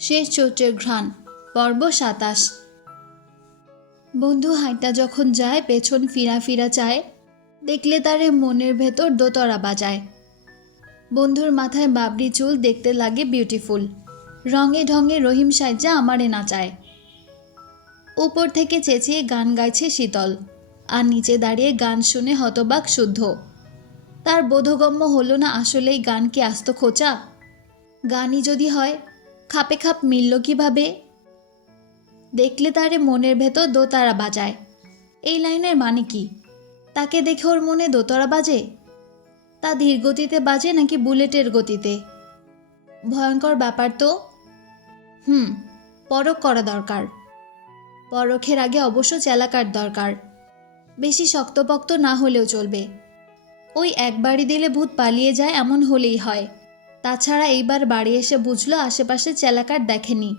শেষ চৈত্রের ঘ্রাণ, পর্ব সাতাশ। বন্ধু হাঁটা যখন যায়, পেছন ফিরা ফিরা চায়, দেখলে তারে মনের ভেতর দোতরা বাজায়। বন্ধুর মাথায় বাবরি চুল দেখতে লাগে বিউটিফুল রঙে ঢঙে রহিম সাইজা আমারে নাচায়। উপর থেকে চেঁচিয়ে গান গাইছে শীতল, আর নিচে দাঁড়িয়ে গান শুনে হতবাক শুদ্ধ। তার বোধগম্য হলো না আসলেই গান কি আস্ত খোঁচা? গানই যদি হয় খাপে খাপ মিলল কীভাবে? দেখলে তারে মনের ভেতর দোতারা বাজায়। এই লাইনের মানে কি? তাকে দেখে ওর মনে দোতারা বাজে? তা ধীর গতিতে বাজে নাকি বুলেটের গতিতে? ভয়ঙ্কর ব্যাপার তো। হুম, পরখ করা দরকার। পরখের আগে অবশ্য চেলাকার দরকার। বেশি শক্তপক্ত না হলেও চলবে। ওই একবারই দিলে ভূত পালিয়ে যায় এমন হলেই হয়। তাছাড়া এইবার বাড়ি এসে বুঝলো আশেপাশে চেলাকাট দেখেনি।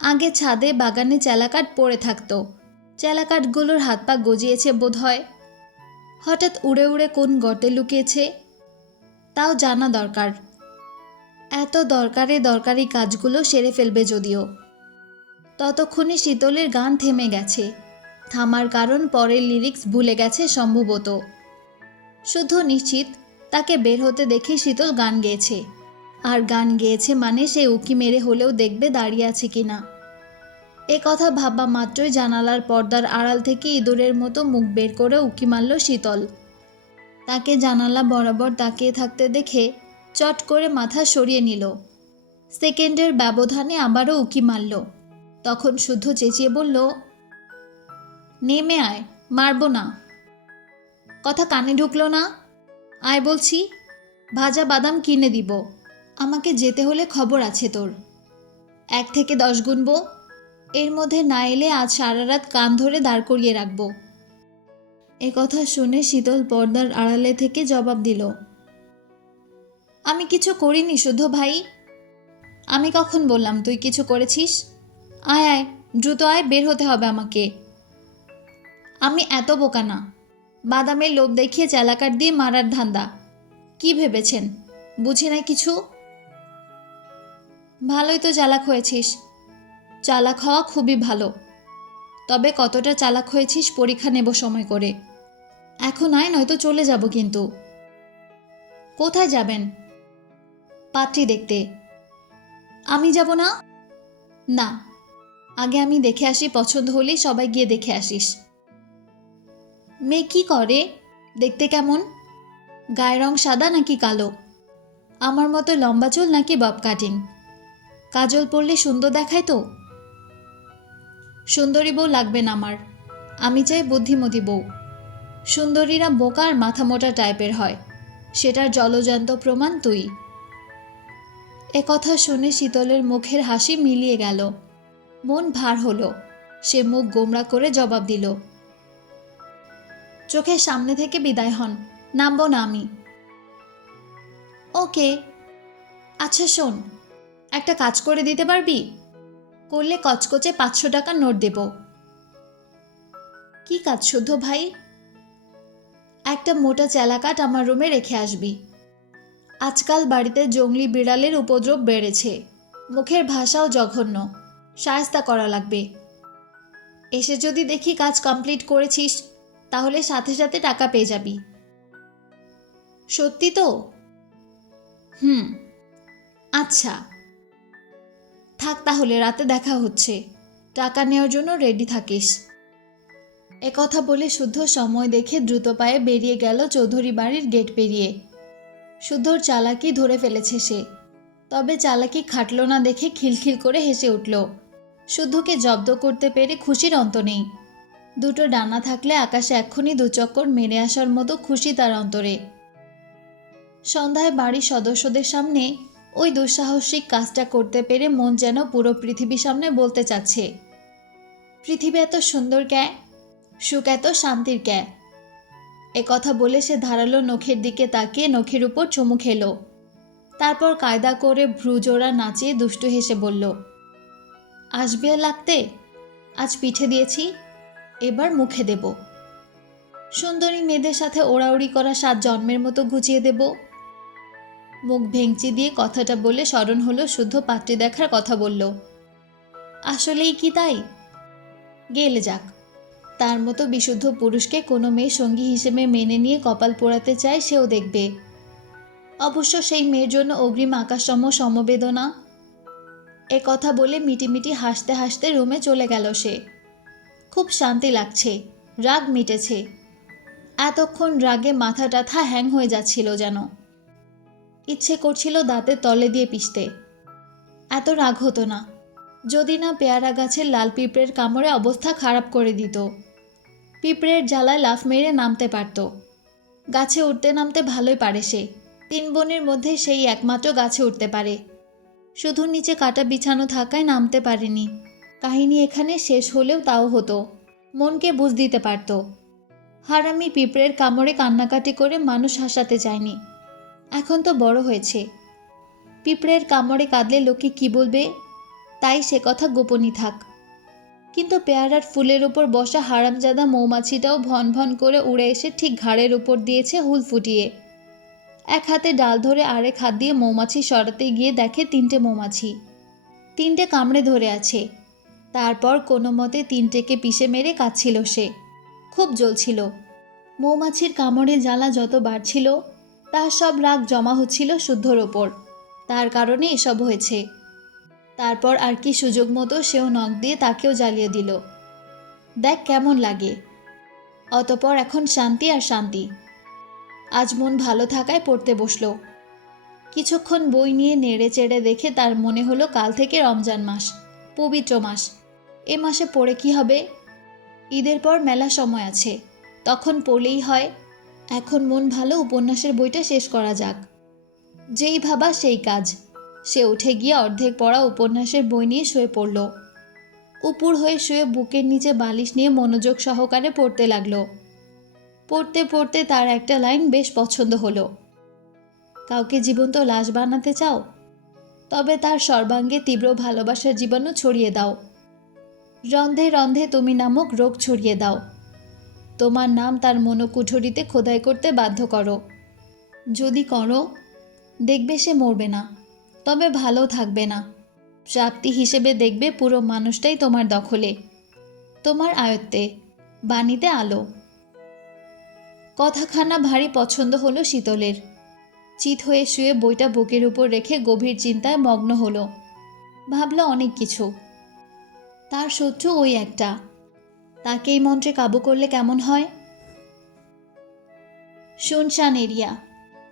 আগে ছাদে, বাগানে চেলাকাট পড়ে থাকতো। চেলাকাটগুলোর হাত পা গজিয়েছে বোধ হয় হঠাৎ উড়ে উড়ে কোন গর্তে লুকিয়েছে? তাও জানা দরকার। এত দরকারে দরকারি কাজগুলো সেরে ফেলবে যদিও। ততক্ষণে শীতলের গান থেমে গেছে। থামার কারণ পরের লিরিক্স ভুলে গেছে সম্ভবত। শুদ্ধ নিশ্চিত, তাকে বের হতে দেখে শীতল গান গেয়েছে। আর গান গেয়েছে মানে সে উকি মেরে হলেও দেখবে দাঁড়িয়ে আছে কিনা এ কথা ভাববা মাত্রই জানালার পর্দার আড়াল থেকে ইঁদুরের মতো মুখ বের করে উকি মারল শীতল। তাকে জানালা বরাবর তাকিয়ে থাকতে দেখে চট করে মাথা সরিয়ে নিল। সেকেন্ডের ব্যবধানে আবারও উকি মারল। তখন শুদ্ধ চেঁচিয়ে বলল, নেমে আয়, মারবো না। কথা কানে ঢুকলো না? আয় বলছি, ভাজা বাদাম কিনে দিব। আমাকে যেতে হলে খবর আছে তোর। এক থেকে দশ গুনবো। এর মধ্যে না এলে আজ সারা রাত কান ধরে দাঁড় করিয়ে রাখব। এ কথা শুনে শীতল পর্দার আড়ালে থেকে জবাব দিল, আমি কিছু করিনি শুদ্ধ ভাই। আমি কখন বললাম তুই কিছু করেছিস? আয় আয়, দ্রুত আয়, বের হতে হবে আমাকে। আমি এত বোকা না। বাদামের লোভ দেখিয়ে চালাকার দিয়ে মারার ধান্দা। কি ভেবেছেন? বুঝি না কিছু? ভালোই তো চালাক হয়েছিস। চালাক হওয়া খুবই ভালো। তবে কতটা চালাক হয়েছিস পরীক্ষা নেব সময় করে। এখন আয়, নয়তো চলে যাব কিন্তু। কোথায় যাবেন? পাত্রী দেখতে। আমি যাব না? না। আগে আমি দেখে আসি, পছন্দ হলেই সবাই গিয়ে দেখে আসিস। মেয়ে কি করে? দেখতে কেমন? গায়ের রং সাদা নাকি কালো? আমার মতো লম্বা চুল নাকি বব কাটিং? কাজল পরলে সুন্দর দেখায় তো? সুন্দরী বউ লাগবে না আমার। আমি চাই বুদ্ধিমতী বউ। সুন্দরীরা বোকার মাথা মোটা টাইপের হয়। সেটার জলজান্ত প্রমাণ তুই। একথা শুনে শীতলের মুখের হাসি মিলিয়ে গেল। মন ভার হলো। সে মুখ গোমরা করে জবাব দিল, চোখের সামনে থেকে বিদায় হন। নামবো না আমি। ওকে আচ্ছা শোন একটা কাজ করে দিতে পারবি? করলে কচকচে পাঁচশো টাকা নোট দেব। কি কাজ শুদ্ধ ভাই? একটা মোটা চেলাকাট আমার রুমে রেখে আসবি। আজকাল বাড়িতে জঙ্গলি বিড়ালের উপদ্রব বেড়েছে। মুখের ভাষাও জঘন্য। সায়স্তা করা লাগবে। এসে যদি দেখি কাজ কমপ্লিট করেছিস, তাহলে সাথে সাথে টাকা পেয়ে যাবি। সত্যি তো? হুম। আচ্ছা। থাক তাহলে, রাতে দেখা হচ্ছে। টাকা নেওয়ার জন্য রেডি থাকিস। কথা বলে শুদ্ধ সময় দেখে দ্রুত পায়ে বেরিয়ে গেল চৌধুরী বাড়ির গেট পেরিয়ে। শুদ্ধর চালাকি ধরে ফেলেছে সে। তবে চালাকি খাটল না দেখে খিলখিল করে হেসে উঠল। শুদ্ধকে জব্দ করতে পেরে খুশির অন্ত নেই। দুটো ডানা থাকলে আকাশে এক্ষুনি দুচক্কর মেরে আসার মতো খুশি তার অন্তরে। সন্ধ্যায় বাড়ির সদস্যদের সামনে ওই দুঃসাহসিক কাজটা করতে পেরে মন যেন পুরো পৃথিবীর সামনে বলতে চাচ্ছে। পৃথিবী এত সুন্দর ক্যা? সুখ এত শান্তির ক্যা? এ কথা বলে সে ধারালো নখের দিকে তাকিয়ে নখের উপর চুমু খেলো। তারপর কায়দা করে ভ্রুজোড়া নাচিয়ে দুষ্টু হেসে বলল, আসবে লাগতে? আজ পিঠে দিয়েছি, এবার মুখে দেব। সুন্দরী মেয়েদের সাথে ওড়াউড়ি করা সাত জন্মের মতো গুছিয়ে দেব। মুখ ভেঙচি দিয়ে কথাটা বলে স্মরণ হলো, শুদ্ধ পাত্রী দেখার কথা বলল। আসলেই কি তাই? গেলে যাক। তার মতো বিশুদ্ধ পুরুষকে কোনো মেয়ে সঙ্গী হিসেবে মেনে নিয়ে কপাল পোড়াতে চায় সেও দেখবে। অবশ্য সেই মেয়ের জন্য অগ্রিম আকাশসম সমবেদনা। এ কথা বলে মিটিমিটি হাসতে হাসতে রুমে চলে গেল সে। খুব শান্তি লাগছে, রাগ মিটেছে। এতক্ষণ রাগে মাথা টাথা হ্যাং হয়ে যাচ্ছিল যেন। ইচ্ছে করছিল দাঁতের তলে দিয়ে পিষতে। এত রাগ হতো না। যদি না পেয়ারা গাছের লাল পিঁপড়ের কামড়ে অবস্থা খারাপ করে দিত। পিঁপড়ের জ্বালায় লাফ মেরে নামতে পারত। গাছে উঠতে নামতে ভালোই পারে সে। তিন বোনের মধ্যে সেই একমাত্র গাছে উঠতে পারে। শুধু নিচে কাটা বিছানো থাকায় নামতে পারেনি। কাহিনী এখানে শেষ হলেও তাও হতো। মনকে বুঝ দিতে পারত। হারামি পিঁপড়ের কামড়ে কান্নাকাটি করে মানুষ হাসাতে চায়নি। এখন তো বড় হয়েছে। পিঁপড়ের কামড়ে কাঁদলে লোকে কি বলবে? তাই সে কথা গোপনই থাক। কিন্তু পেয়ারার ফুলের ওপর বসা হারামজাদা মৌমাছিটাও ভন ভন করে উড়ে এসে ঠিক ঘাড়ের উপর দিয়েছে হুল ফুটিয়ে। এক হাতে ডাল ধরে আরেক হাত দিয়ে মৌমাছি সরাতে গিয়ে দেখে তিনটে মৌমাছি। তিনটে কামড়ে ধরে আছে। তারপর কোনো মতে তিনটেকে পিষে মেরে কাঁদছিল সে। খুব জ্বলছিল। মৌমাছির কামড়ে জ্বালা যত বাড়ছিল তার সব রাগ জমা হচ্ছিল শুদ্ধর ওপর। তার কারণে এসব হয়েছে। তারপর আর কি সুযোগ মতো সেও নখ দিয়ে তাকেও জ্বালিয়ে দিল। দেখ কেমন লাগে। অতপর এখন শান্তি আর শান্তি। আজ মন ভালো থাকায় পড়তে বসল। কিছুক্ষণ বই নিয়ে নেড়ে চেড়ে দেখে তার মনে হলো কাল থেকে রমজান মাস, পবিত্র মাস। এ মাসে পড়ে কি হবে? ঈদের পর মেলা সময় আছে। তখন পড়লেই হয় এখন মন ভালো উপন্যাসের বইটা শেষ করা যাক। যেই ভাবা সেই কাজ। সে উঠে গিয়ে অর্ধেক পড়া উপন্যাসের বই নিয়ে শুয়ে পড়ল। উপুর হয়ে শুয়ে বুকের নিচে বালিশ নিয়ে মনোযোগ সহকারে পড়তে লাগল। পড়তে পড়তে তার একটা লাইন বেশ পছন্দ হলো। কাউকে জীবন্ত লাশ বানাতে চাও? তবে তার সর্বাঙ্গে তীব্র ভালোবাসার জীবাণু ছড়িয়ে দাও। রন্ধে রন্ধে তুমি নামক রোগ ছড়িয়ে দাও। তোমার নাম তার মনোকুঠরিতে খোদাই করতে বাধ্য করো। যদি করো, দেখবে সে মরবে না, তবে ভালো থাকবে না। প্রাপ্তি হিসেবে দেখবে পুরো মানুষটাই তোমার দখলে, তোমার আয়ত্তে, বাণীতে আলো। কথাখানা ভারী পছন্দ হলো শীতলের। চিত হয়ে শুয়ে বইটা বুকের উপর রেখে গভীর চিন্তায় মগ্ন হলো। ভাবলো অনেক কিছু। তার শত্রু ওই একটা। তাকে এই মন্ত্রে কাবু করলে কেমন হয়? শুনশান এরিয়া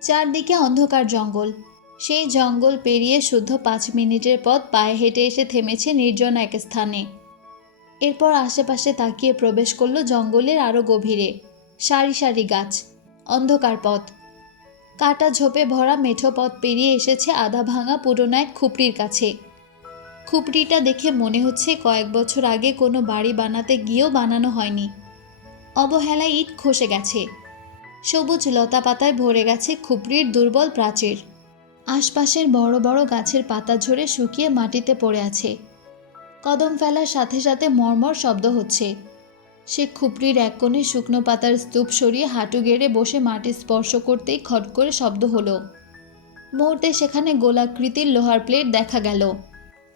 চারদিকে অন্ধকার জঙ্গল। সেই জঙ্গল পেরিয়ে শুদ্ধ পাঁচ মিনিটের পথ পায়ে হেঁটে এসে থেমেছে নির্জন এক স্থানে। এরপর আশেপাশে তাকিয়ে প্রবেশ করল জঙ্গলের আরও গভীরে। সারি সারি গাছ, অন্ধকার পথ। কাটা ঝোপে ভরা মেঠো পথ পেরিয়ে এসেছে আধা ভাঙা পুরনো এক খুপড়ির কাছে। খুপড়িটা দেখে মনে হচ্ছে কয়েক বছর আগে কোনো বাড়ি বানাতে গিয়েও বানানো হয়নি। অবহেলায় ইট খসে গেছে। সবুজ লতা পাতায় ভরে গেছে খুপড়ির দুর্বল প্রাচীর। আশপাশের বড় বড় গাছের পাতা ঝরে শুকিয়ে মাটিতে পড়ে আছে। কদম ফেলার সাথে সাথে মর্মর শব্দ হচ্ছে। সে খুপড়ির এক কোণে শুকনো পাতার স্তূপ সরিয়ে হাঁটু গেড়ে বসে মাটি স্পর্শ করতেই খট করে শব্দ হলো। মুহূর্তে সেখানে গোলাকৃতির লোহার প্লেট দেখা গেল।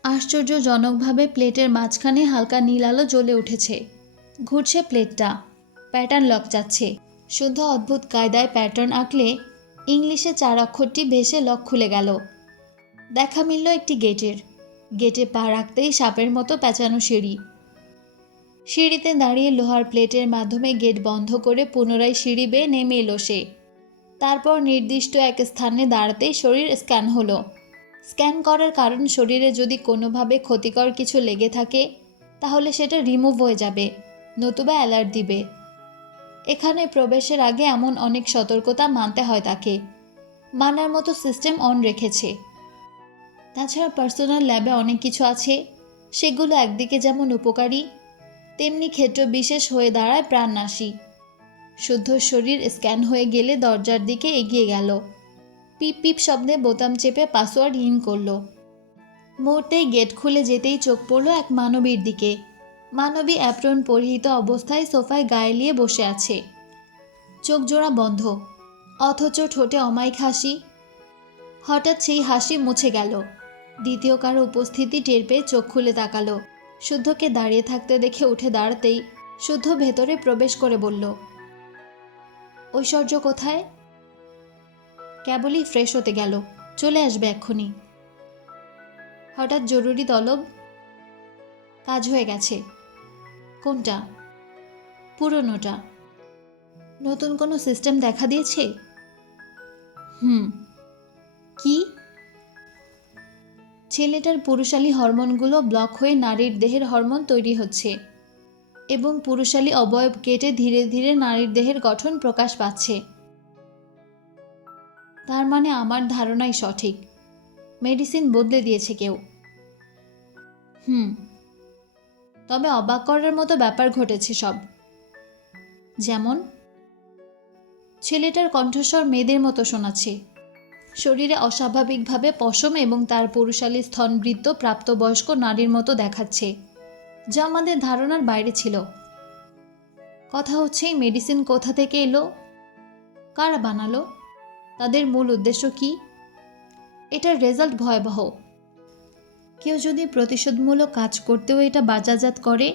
আশ্চর্যজনকভাবে প্লেটের মাঝখানে হালকা নীল আলো জ্বলে উঠেছে। ঘুরছে প্লেটটা। প্যাটার্ন লক যাচ্ছে। শুদ্ধ অদ্ভুত কায়দায় প্যাটার্ন আঁকলে ইংলিশে চার অক্ষরটি ভেসে লক খুলে গেল। দেখা মিলল একটি গেটের। গেটে পা রাখতেই সাপের মতো পেঁচানো সিঁড়ি। সিঁড়িতে দাঁড়িয়ে লোহার প্লেটের মাধ্যমে গেট বন্ধ করে পুনরায় সিঁড়ি বেয়ে নেমে এলো সে। তারপর নির্দিষ্ট এক স্থানে দাঁড়াতেই শরীর স্ক্যান হলো। স্ক্যান করার কারণ শরীরে যদি কোনোভাবে ক্ষতিকর কিছু লেগে থাকে, তাহলে সেটা রিমুভ হয়ে যাবে, নতুবা অ্যালার্ট দিবে। এখানে প্রবেশের আগে এমন অনেক সতর্কতা মানতে হয় তাকে। মানার মতো সিস্টেম অন রেখেছে। তাছাড়া পার্সোনাল ল্যাবে অনেক কিছু আছে, সেগুলো একদিকে যেমন উপকারী, তেমনি ক্ষেত্র বিশেষ হয়ে দাঁড়ায় প্রাণনাশী। শুদ্ধ শরীর স্ক্যান হয়ে গেলে দরজার দিকে এগিয়ে গেল। পিপ পিপ শব্দে বোতাম চেপে পাসওয়ার্ড ইন করল। মুহূর্তেই গেট খুলে যেতেই চোখ পড়ল এক মানবীর দিকে। মানবী অ্যাপ্রন পরিহিত অবস্থায় সোফায় গায়ে লিয়ে বসে আছে। চোখ জোড়া বন্ধ, অথচ ঠোঁটে অমায়িক হাসি। হঠাৎ সেই হাসি মুছে গেল। দ্বিতীয় কারও উপস্থিতি টের পেয়ে চোখ খুলে তাকালো। শুদ্ধকে দাঁড়িয়ে থাকতে দেখে উঠে দাঁড়াতেই শুদ্ধ ভেতরে প্রবেশ করে বলল, ঐশ্বর্য কোথায়? কেবলই ফ্রেশ হতে গেল। চলে আসবে এক্ষুনি। হঠাৎ জরুরি তলব কাজ হয়ে গেছে। কোনটা? পুরনোটা। নতুন কোনো সিস্টেম দেখা দিয়েছে? হুম। কি? ছেলেটার পুরুষালী হরমোনগুলো ব্লক হয়ে নারীর দেহের হরমোন তৈরি হচ্ছে এবং পুরুষালী অবয়ব কেটে ধীরে ধীরে নারীর দেহের গঠন প্রকাশ পাচ্ছে। তার মানে আমার ধারণাই সঠিক। মেডিসিন বদলে দিয়েছে কেউ। হুম। তবে অবাক করার মতো ব্যাপার ঘটেছে সব। যেমন, ছেলেটার কণ্ঠস্বর মেয়েদের মতো শোনাচ্ছে। শরীরে অস্বাভাবিকভাবে পশম এবং তার পুরুষালী স্তনবৃত্ত প্রাপ্তবয়স্ক নারীর মতো দেখাচ্ছে, যা আমাদের ধারণার বাইরে ছিল। কথা হচ্ছে এই মেডিসিন কোথা থেকে এলো? কারা বানালো? তাদের মূল উদ্দেশ্য কি? এটার রেজাল্ট ভয়াবহ। কেউ যদি প্রতিশোধমূলক কাজ করতেও এটা বাজাজাত করে,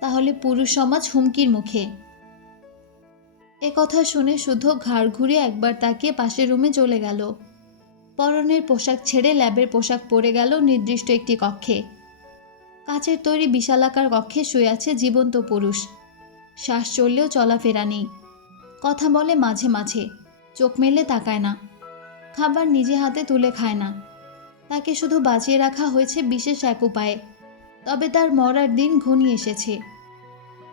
তাহলে পুরুষ সমাজ হুমকির মুখে। এ কথা শুনে শুদ্ধ ঘাড় ঘুরে একবার তাকিয়ে পাশের রুমে চলে গেল। পরনের পোশাক ছেড়ে ল্যাবের পোশাক পরে গেল নির্দিষ্ট একটি কক্ষে। কাচের তৈরি বিশালাকার কক্ষে শুয়ে আছে জীবন্ত পুরুষ। শ্বাস চললেও চলাফেরা নেই। কথা বলে মাঝে মাঝে। চোখ মেলে তাকায় না। খাবার নিজে হাতে তুলে খায় না। তাকে শুধু বাঁচিয়ে রাখা হয়েছে বিশেষ এক উপায়ে। তবে তার মরার দিন ঘনিয়ে এসেছে।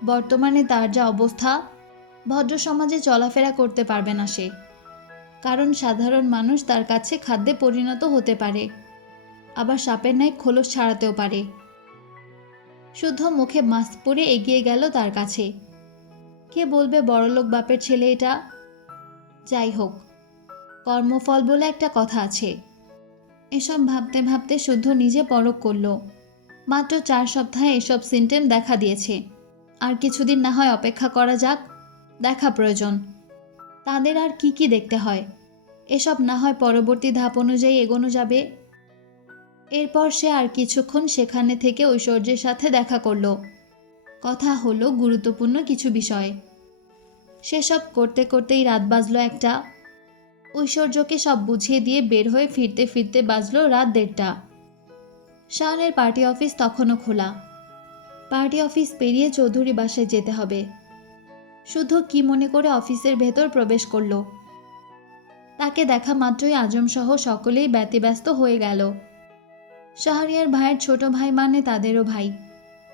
বর্তমানে তার যা অবস্থা, ভদ্র সমাজে চলাফেরা করতে পারবে না সে। কারণ সাধারণ মানুষ তার কাছে খাদ্যে পরিণত হতে পারে। আবার সাপের ন্যায় খোলস ছাড়াতেও পারে। শুদ্ধ মুখে মাস্ক পরে এগিয়ে গেল তার কাছে। কে বলবে বড়লোক বাপের ছেলে এটা? যাই হোক, কর্মফল বলে একটা কথা আছে। এসব ভাবতে ভাবতে শুদ্ধ নিজে পরক করল। মাত্র চার সপ্তাহে এসব সিনটেম দেখা দিয়েছে। আর কিছুদিন না হয় অপেক্ষা করা যাক, দেখা প্রয়োজন। তাদের আর কি কি দেখতে হয়? এসব না হয় পরবর্তী ধাপ অনুযায়ী এগোনো যাবে? এরপর সে আর কিছুক্ষণ সেখানে থেকে ঐশ্বর্যের সাথে দেখা করল। কথা হলো গুরুত্বপূর্ণ কিছু বিষয়। সেসব করতে করতেই রাত বাজলো একটা। ঐশ্বর্যকে সব বুঝিয়ে দিয়ে বের হয়ে ফিরতে ফিরতে বাজলো রাত দেড়টা। শাওনের পার্টি অফিস তখনও খোলা। পার্টি অফিস পেরিয়ে চৌধুরী বাসায় যেতে হবে। শুধু কি মনে করে অফিসের ভেতর প্রবেশ করল? তাকে দেখা মাত্রই আজম সহ সকলেই ব্যতিব্যস্ত হয়ে গেল। শাহরিয়ার ভাইয়ের ছোট ভাই মানে তাদেরও ভাই।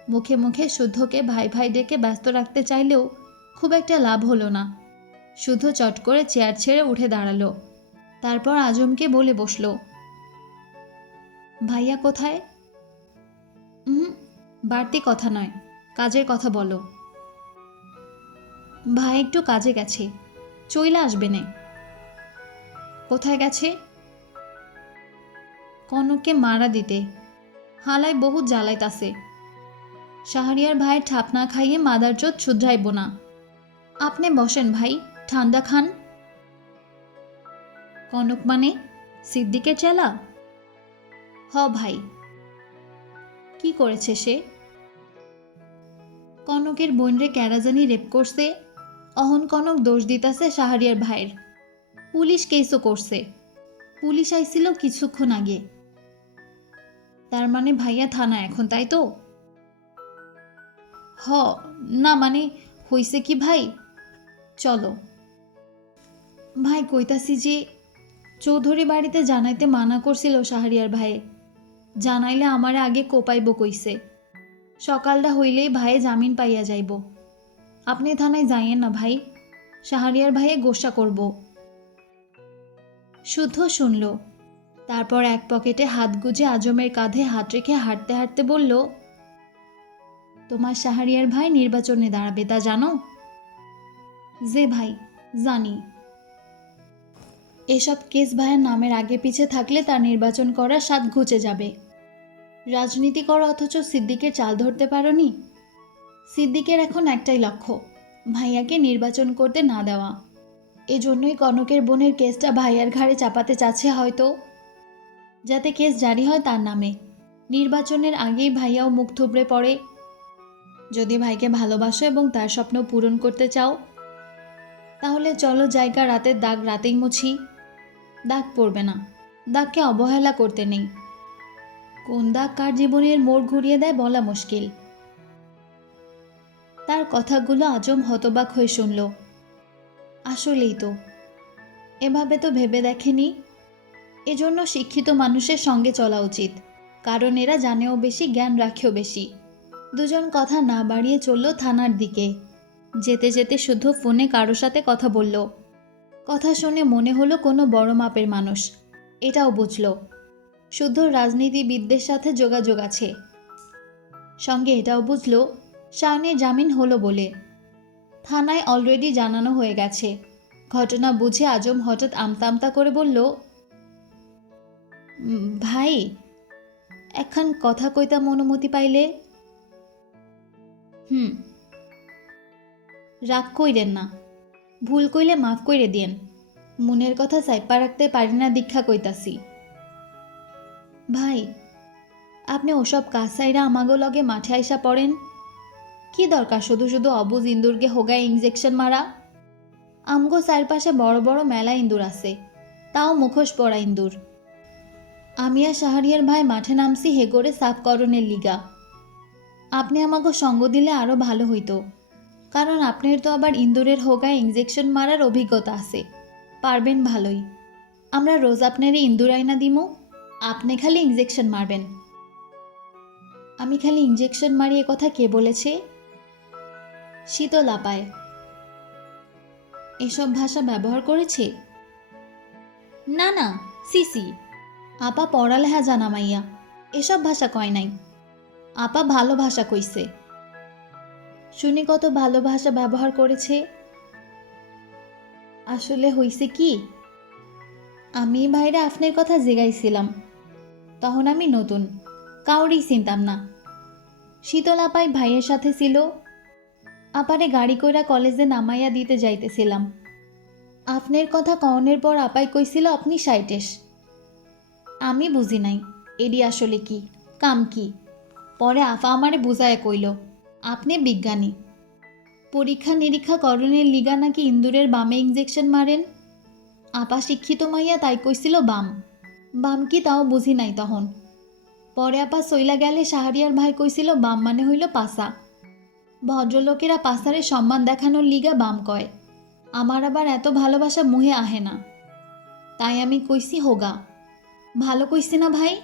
মুখে মুখে শুদ্ধকে ভাই ভাই ডেকে ব্যস্ত রাখতে চাইলেও খুব একটা লাভ হলো না। শুধু চট করে চেয়ার ছেড়ে উঠে দাঁড়াল। তারপর আজমকে বলে বসল, ভাইয়া কোথায়? হুম বাড়তি কথা নয়, কাজের কথা বলো। ভাই একটু কাজে গেছে, চইলা আসবে নে। কোথায় গেছে? কনককে মারা দিতে, হালায় বহু জ্বালাইতাছে। শাহরিয়ার ভাইয়ের ঠাপ না খাইয়ে মাদার চোদ শুধরাইব না। আপনি বসেন ভাই, ঠান্ডা খান। কনক মানে সিদ্দিকের চেলা? হ ভাই। কি করেছে সে? কনকের বোনরে ক্যারাজানি রেপ করছে? অহন কনক দোষ দিতাছে শাহরিয়ার ভাইয়ের। পুলিশ কেসও করছে। পুলিশ আইছিল কিছুক্ষণ আগে। তার মানে ভাইয়া থানা এখন, তাই তো? হ, না মানে হইছে কি ভাই? চলো। ভাই কইতাছি যে, চৌধুরী বাড়িতে জানাইতে মানা করছিল শাহরিয়ার ভাইয়ে। জানাইলে আমারে আগে কোপাইব কইছে। সকালটা হইলেই ভাইয়ে জামিন পাইয়া যাইব। আপনি থানায় যাইয়েন না ভাই, শাহরিয়ার ভাইয়ে গোসা করব। শুদ্ধ শুনল। তারপর এক পকেটে হাত গুজে আজমের কাঁধে হাত রেখে হাঁটতে হাঁটতে বলল, তোমার শাহরিয়ার ভাই নির্বাচনে দাঁড়াবে তা জানো? যে ভাই, জানি। এসব কেস ভাইয়ের নামের আগে পিছে থাকলে তার নির্বাচন করার স্বাদ ঘুচে যাবে। রাজনীতি করা অথচ সিদ্দিকের চাল ধরতে পারোনি। সিদ্দিকের এখন একটাই লক্ষ্য, ভাইয়াকে নির্বাচন করতে না দেওয়া। এজন্যই কনকের বোনের কেসটা ভাইয়ার ঘাড়ে চাপাতে চাচ্ছে হয়তো। যাতে কেস জারি হয় তার নামে। নির্বাচনের আগেই ভাইয়াও মুখ থুবড়ে পড়ে। যদি ভাইকে ভালোবাসো এবং তার স্বপ্ন পূরণ করতে চাও তাহলে চলো জায়গা রাতের দাগ রাতেই মুছি। দাগ পড়বে না। দাগকে অবহেলা করতে নেই। কোন দাগ কার জীবনের মোড় ঘুরিয়ে দেয় বলা মুশকিল। তার কথাগুলো আজম হতবাক হয়ে শুনল। আসলেই তো। এভাবে তো ভেবে দেখেনি। এজন্য শিক্ষিত মানুষের সঙ্গে চলা উচিত। কারণ এরা জানেও বেশি, জ্ঞান রাখেও বেশি। দুজন কথা না বাড়িয়ে চলল থানার দিকে। যেতে যেতে শুদ্ধ ফোনে কারও সাথে কথা বলল। কথা শুনে মনে হলো কোনো বড় মাপের মানুষ। এটাও বুঝল। শুদ্ধ রাজনীতিবিদদের সাথে যোগাযোগ আছে। সঙ্গে এটাও বুঝল শায়নের জামিন হলো বলে। থানায় অলরেডি জানানো হয়ে গেছে। ঘটনা বুঝে আজম হঠাৎ আমতা আমতা করে বলল ভাই, একখান কথা কইতাম অনুমতি পাইলে? হুম রাগ কইরেন না। ভুল কইলে মাফ কইরে দিয়েন। মনের কথা সাইপা রাখতে পারি না দীক্ষা কইতাছি। ভাই, আপনি ওসব কাজ সাইরা আমাগো লগে মাঠে আইসা পড়েন? কি দরকার শুধু শুধু অবুজ ইন্দুরকে হোগায় ইঞ্জেকশন মারা? আমগো চারপাশে বড় বড় মেলা ইন্দুর আছে, তাও মুখোশ পড়া ইন্দুর আমি আর শাহরিয়ার ভাই মাঠে নামছি হেগোরে সাফকরণের লিগা। আপনি আমাকে সঙ্গ দিলে আরও ভালো হইতো। কারণ আপনার তো আবার ইন্দুরের হোগায় ইঞ্জেকশন মারার অভিজ্ঞতা আছে। পারবেন ভালোই। আমরা রোজ আপনারে ইন্দুর আইনা দিমু। আপনি খালি ইঞ্জেকশন মারবেন। আমি খালি ইঞ্জেকশন মারি এ কথা কে বলেছে? শীতল আপায়। এসব ভাষা ব্যবহার করেছে? না না সিসি আপা পড়ালেখা জানা মাইয়া। এসব ভাষা কয় নাই। আপা ভালো ভাষা কইছে। শুনি কত ভালো ভাষা ব্যবহার করেছে। আসলে হইছে কি? আমি ভাইরা আপনার কথা জেগাইছিলাম। তখন আমি নতুন, কাউরই চিনতাম না। শীতল আপাই ভাইয়ের সাথে ছিল। আপারে গাড়ি কইরা কলেজে নামাইয়া দিতে যাইতেছিলাম। আপনার কথা কওনের পর আপাই কইছিল, আপনি সাইটেস আমি বুঝি নাই, এডি আসলে কি, কাম কি। পরে আফা আমারে বুঝায় কইল আপনি বিজ্ঞানী। পরীক্ষা নিরীক্ষা করণের লিগা নাকি ইন্দুরের বামে ইঞ্জেকশন মারেন? আপা শিক্ষিত মাইয়া তাই কইছিল বাম। বাম কি তাও বুঝি নাই তখন পরে আপা সইলা গেলে শাহরিয়ার ভাই কইছিল বাম মানে হইল পাসা ভদ্রলোকেরা পাসারে সম্মান দেখানোর লিগা বাম কয়। আমার আবার এত ভালোবাসা মুহে আহে না। তাই আমি কইছি হোগা। ভালো কইছি না ভাই?